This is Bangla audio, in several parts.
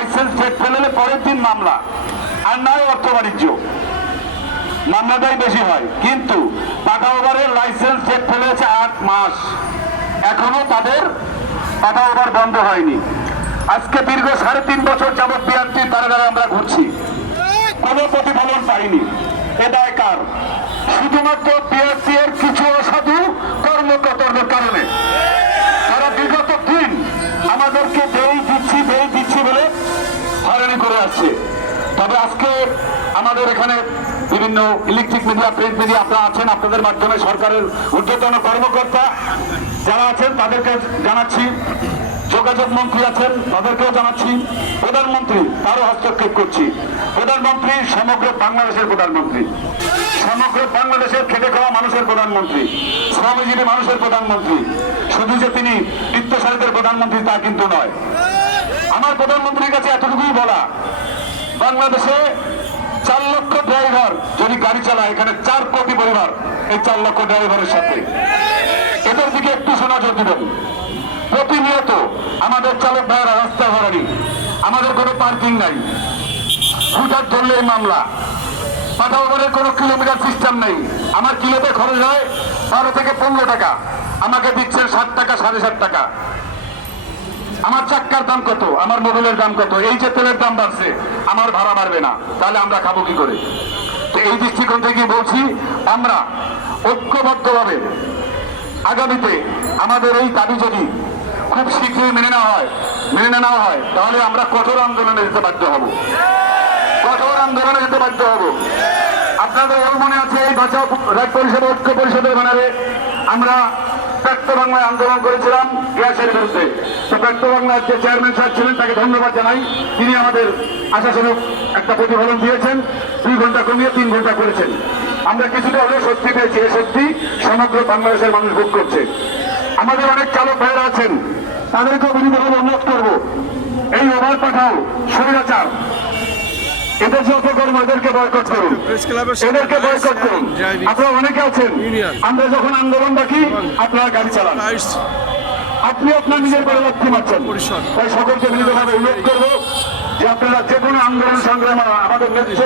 লাইসেন্স ডেট ফেলে পরের দিন মামলা, আর নয় অর্থ বাণিজ্য, মামলাটাই বেশি হয়। কিন্তু পাটা ওভারের লাইসেন্স ডেট ফেলেছে 8 মাস, এখনো তাদের পাটা ওভার বন্ধ হয়নি। আজকে দীর্ঘ 3.5 বছর যাবৎ বিআরটির দ্বারা আমরা ঘুরছি, কোনো প্রতিফলন পাইনি। এ দায় কার? শুধুমাত্র বিআরটি এর কিছু অসাধু কর্মকর্তাদের কারণে। তারা বিগত দিন আমাদেরকে দেই দিচ্ছি বলে হয়রানি করে আসছে। তবে আজকে আমাদের এখানে বিভিন্ন ইলেকট্রিক মিডিয়া, প্রিন্ট মিডিয়া আপনারা আছেন, আপনাদের মাধ্যমে সরকারের ঊর্ধ্বতন কর্মকর্তা যারা আছেন তাদেরকে জানাচ্ছি, যোগাযোগ মন্ত্রী আছেন তাদেরকেও জানাচ্ছি, প্রধানমন্ত্রী তারও হস্তক্ষেপ করছি। প্রধানমন্ত্রী সমগ্র বাংলাদেশের প্রধানমন্ত্রী, সমগ্র বাংলাদেশের খেটে খাওয়া মানুষের প্রধানমন্ত্রী, শ্রমজীবী মানুষের প্রধানমন্ত্রী। শুধু যে তিনি বিত্তশালীদের প্রধানমন্ত্রী তা কিন্তু নয়। আমার প্রধানমন্ত্রীর কাছে এতটুকুই বলা, বাংলাদেশে 4 লক্ষ ড্রাইভার যদি গাড়ি চালায়, এখানে 4 কোটি পরিবার এই 4 লক্ষ ড্রাইভারের সাথে। এদের দিকে একটু নজর দিবেন। প্রতিনিয়ত আমাদের চালক ভাইয়েরা রাস্তা হয়রানি, আমাদের কোনো পার্কিং নাই, ফুটার ধরলে মামলা, পাটা ওভারের কোনো কিলোমিটার সিস্টেম নেই। আমার কিলোতে খরচ হয় 12 থেকে 15 টাকা, আমাকে দিচ্ছেন 60 টাকা, 7.5 টাকা। আমার চাক্কার দাম কত, আমার মোবিলের দাম কত? এই যে তেলের দাম বাড়ছে, আমার ভাড়া বাড়বে না, তাহলে আমরা খাবো কি করে? তো এই দৃষ্টিকোণ থেকে বলছি, আমরা ঐক্যবদ্ধভাবে আগামীতে আমাদের এই দাবি যদি খুব শীঘ্রই মেনে নেওয়া হয় তাহলে আমরা কঠোর আন্দোলনে যেতে বাধ্য হব, কঠোর আন্দোলনে যেতে বাধ্য হব। আপনাদের এও মনে আছে, এই বাঁচাও রাজ পরিষদ, ঐক্য পরিষদের ব্যানারে আমরা প্রাচ্য বাংলায় আন্দোলন করেছিলাম গ্যাসের বিরুদ্ধে। তো প্রাচ্য বাংলার যে চেয়ারম্যান সাহেব ছিলেন তাকে ধন্যবাদ জানাই, তিনি আমাদের আশাজনক একটা প্রতিফলন দিয়েছেন, 2 ঘন্টা কমিয়ে 3 ঘন্টা করেছেন। আমরা কিছুটা হলেও স্বস্তি পেয়েছি, এই সত্যি সমগ্র বাংলাদেশের মানুষ ভোগ করছে। আমাদের অনেক চালক ভাইরা আছেন, তাদেরকেও বিনীতভাবে অনুরোধ করবো, এই ওভার পাঠাও স্বৈরাচার, এদের যত কর্ম এদেরকে বয়কট করুন, এদেরকে বয়কট করুন। আপনারা অনেকে আছেন, আমরা যখন আন্দোলন ডাকি আপনারা গাড়ি চালান, আপনি আপনার নিজের করে লক্ষ্য মারছেন। তাই সকলকে বিনীতভাবে অনুরোধ করবো যে আপনারা যে কোনো আন্দোলন সংগ্রামে আমাদের নেতৃত্ব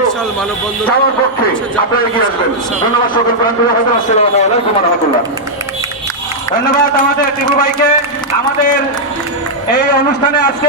যাওয়ার পক্ষে আপনারা এগিয়ে আসবেন। ধন্যবাদ সকল প্রান্তীয়। আসসালামু আলাইকুম ওয়া রাহমাতুল্লাহ। ধন্যবাদ আমাদের টিপু ভাইকে। আমাদের এই অনুষ্ঠানে আজকে